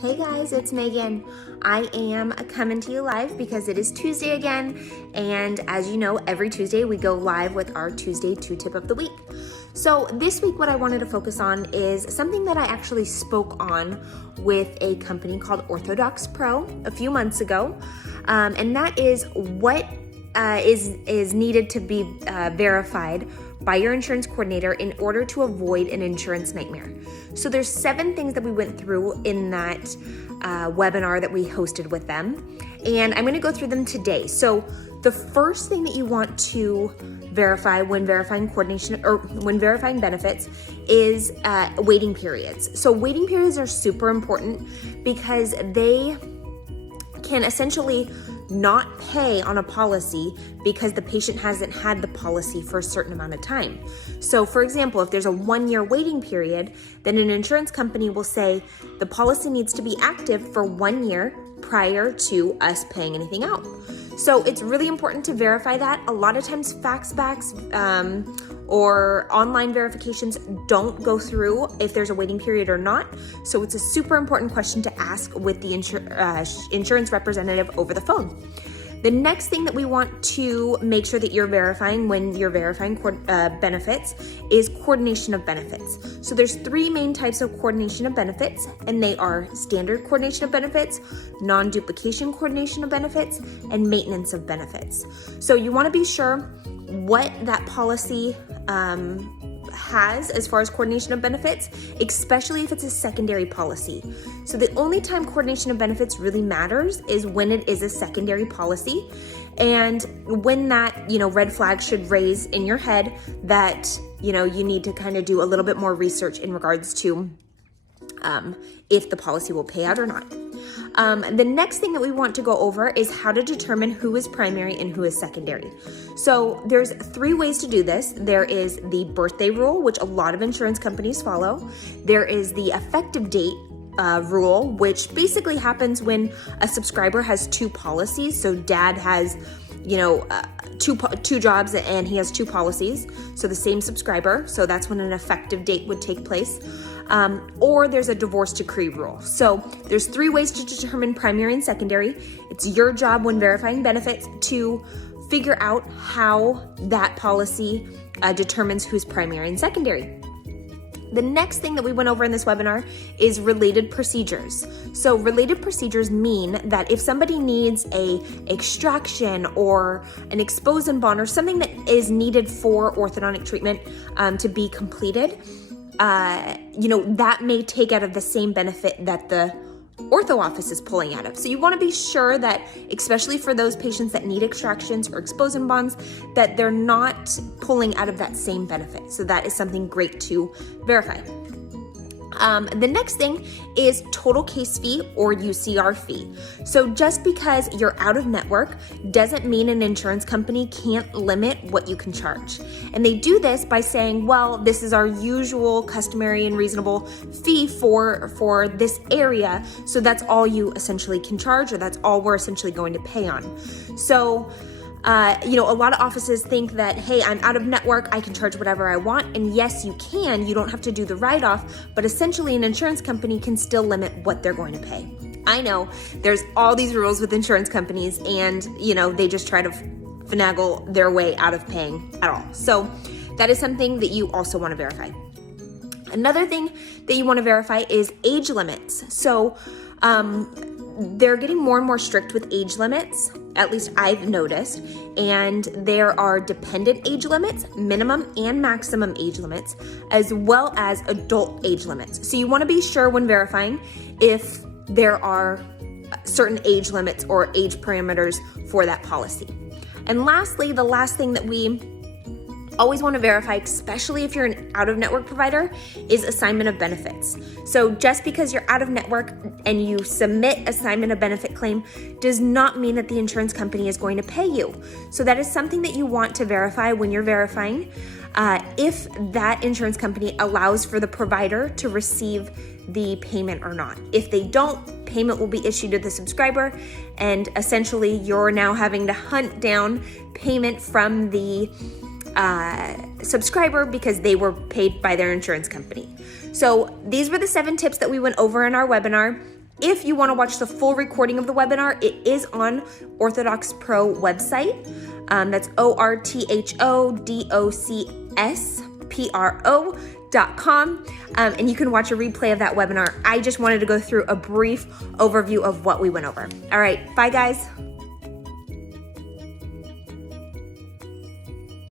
Hey guys, it's Megan. I am coming to you live because it is Tuesday again, and as you know, every Tuesday we go live with our Tuesday 2-tip of the week. So this week what I wanted to focus on is something that I actually spoke on with a company called OrthoDocs Pro a few months ago, and that is what is needed to be verified by your insurance coordinator in order to avoid an insurance nightmare. So there's 7 things that we went through in that webinar that we hosted with them, and I'm going to go through them today. So the first thing that you want to verify when verifying coordination or when verifying benefits is waiting periods. So waiting periods are super important because they can essentially not pay on a policy because the patient hasn't had the policy for a certain amount of time. So for example, if there's a 1-year waiting period, then an insurance company will say the policy needs to be active for 1 year prior to us paying anything out. So it's really important to verify that. A lot of times fax backs or online verifications don't go through if there's a waiting period or not. So it's a super important question to ask with the insurance representative over the phone. The next thing that we want to make sure that you're verifying when you're verifying benefits is coordination of benefits. So there's 3 main types of coordination of benefits, and they are standard coordination of benefits, non-duplication coordination of benefits, and maintenance of benefits. So you want to be sure what that policy has as far as coordination of benefits, especially if it's a secondary policy. So the only time coordination of benefits really matters is when it is a secondary policy, and when that, red flag should raise in your head that, you need to kind of do a little bit more research in regards to if the policy will pay out or not. The next thing that we want to go over is how to determine who is primary and who is secondary. So there's 3 ways to do this. There is the birthday rule, which a lot of insurance companies follow. There is the effective date rule, which basically happens when a subscriber has 2 policies. So dad has, 2 jobs and he has 2 policies. So the same subscriber. So that's when an effective date would take place. Or there's a divorce decree rule. So there's 3 ways to determine primary and secondary. It's your job when verifying benefits to figure out how that policy determines who's primary and secondary. The next thing that we went over in this webinar is related procedures. So related procedures mean that if somebody needs a extraction or an expose and bond or something that is needed for orthodontic treatment to be completed, that may take out of the same benefit that the ortho office is pulling out of. So you want to be sure that, especially for those patients that need extractions or expose and bonds, that they're not pulling out of that same benefit. So that is something great to verify. The next thing is total case fee or UCR fee. So just because you're out of network doesn't mean an insurance company can't limit what you can charge. And they do this by saying, well, this is our usual, customary, and reasonable fee for this area. So that's all you essentially can charge, or that's all we're essentially going to pay on. So a lot of offices think that, hey, I'm out of network, I can charge whatever I want. And yes, you can. You don't have to do the write-off, but essentially an insurance company can still limit what they're going to pay. I know there's all these rules with insurance companies, and, they just try to finagle their way out of paying at all. So that is something that you also want to verify. Another thing that you want to verify is age limits. So, they're getting more and more strict with age limits, at least I've noticed, and there are dependent age limits, minimum and maximum age limits, as well as adult age limits. So you want to be sure when verifying if there are certain age limits or age parameters for that policy. And lastly, the last thing that we always want to verify, especially if you're an out-of-network provider, is assignment of benefits. So just because you're out of network and you submit assignment of benefit claim does not mean that the insurance company is going to pay you. So that is something that you want to verify when you're verifying if that insurance company allows for the provider to receive the payment or not. If they don't, payment will be issued to the subscriber, and essentially you're now having to hunt down payment from the subscriber because they were paid by their insurance company. So these were the 7 tips that we went over in our webinar. If you want to watch the full recording of the webinar, it is on OrthoDocs Pro website. That's OrthoDocsPro.com. And you can watch a replay of that webinar. I just wanted to go through a brief overview of what we went over. All right, bye guys.